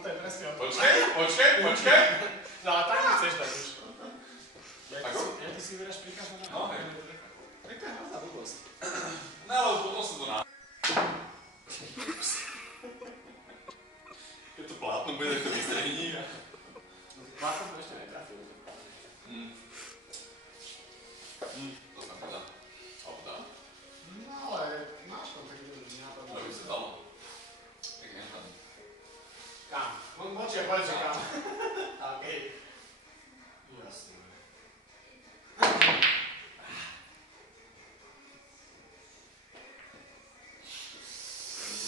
toto je presne o tom. Počkej. No ale tak nechceš tak už. Ako? Ja ty si vyberáš príkaz na No, hej. Tak to je hrozná blbosť. No, ale potom sa to ná... Keď to plátno bude, tak to vystrehní a... Plátno to ešte netrafil. To sa nedá. Alebo dá. No ale máš tam taký dobrý nápad. To by sa dalo. Tak nechám. Kam? Močia, povedz, že kam. Okej. Jasne.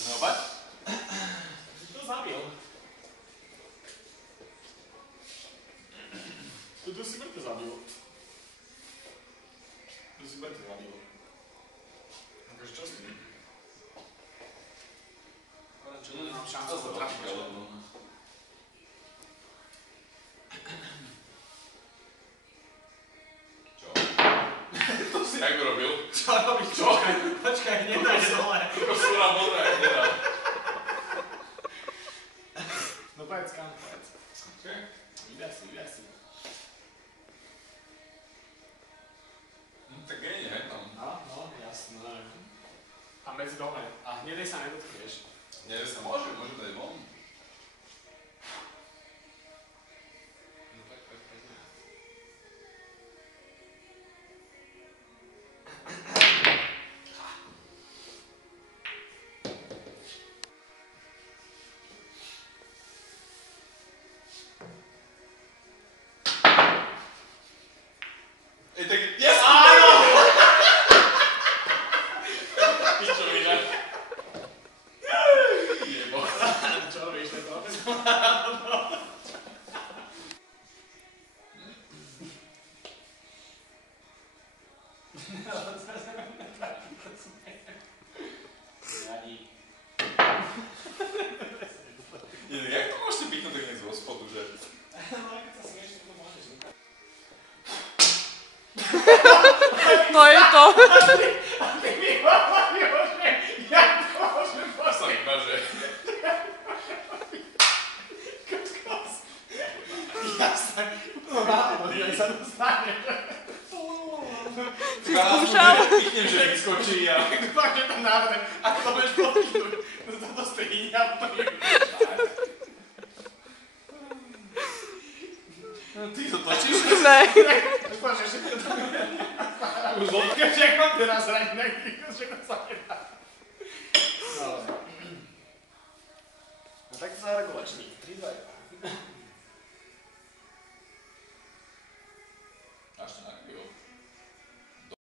No, bať. Si to zabil. Tu si mŕtve zabil. Tu si mŕtve zabil. Akože čo s tým? Čo nemám šancu to trafiť. Čo? To si jak robil? Čo robíš? Počkaj, nedaj dole. Ako súra modrá, jak nedá. No povedz kam, povedz. Okej. Vyber si. Tak nie, tam. No, jasné. A medzi dome. A hnedej sa nedotkneš. Nie, sa môže dať von. No tak ne. Tak, yes! Áno! Pičovina. Jebo. Čo robíš, to je to? Jak to môžete pichnúť tak zo spodu, že? Keď sa smieš, to môžeš. To je to. A ty mi hovoríš, že ja to môžem To sa iba, že... Kokos. Jasne. No náhodou, že sa dostane. Si skúšal? Pichnem, že vyskočí a... Fakt, že to náhodou. Ako to budeš popichnúť? Toto stejný a potom je... Ty to točíš? Ne. Dúfam, že všetko to bude. Už vodka, že ak mám teraz zranené, že to sa nedá. No. No tak to za regulačník. 3, 2, 1.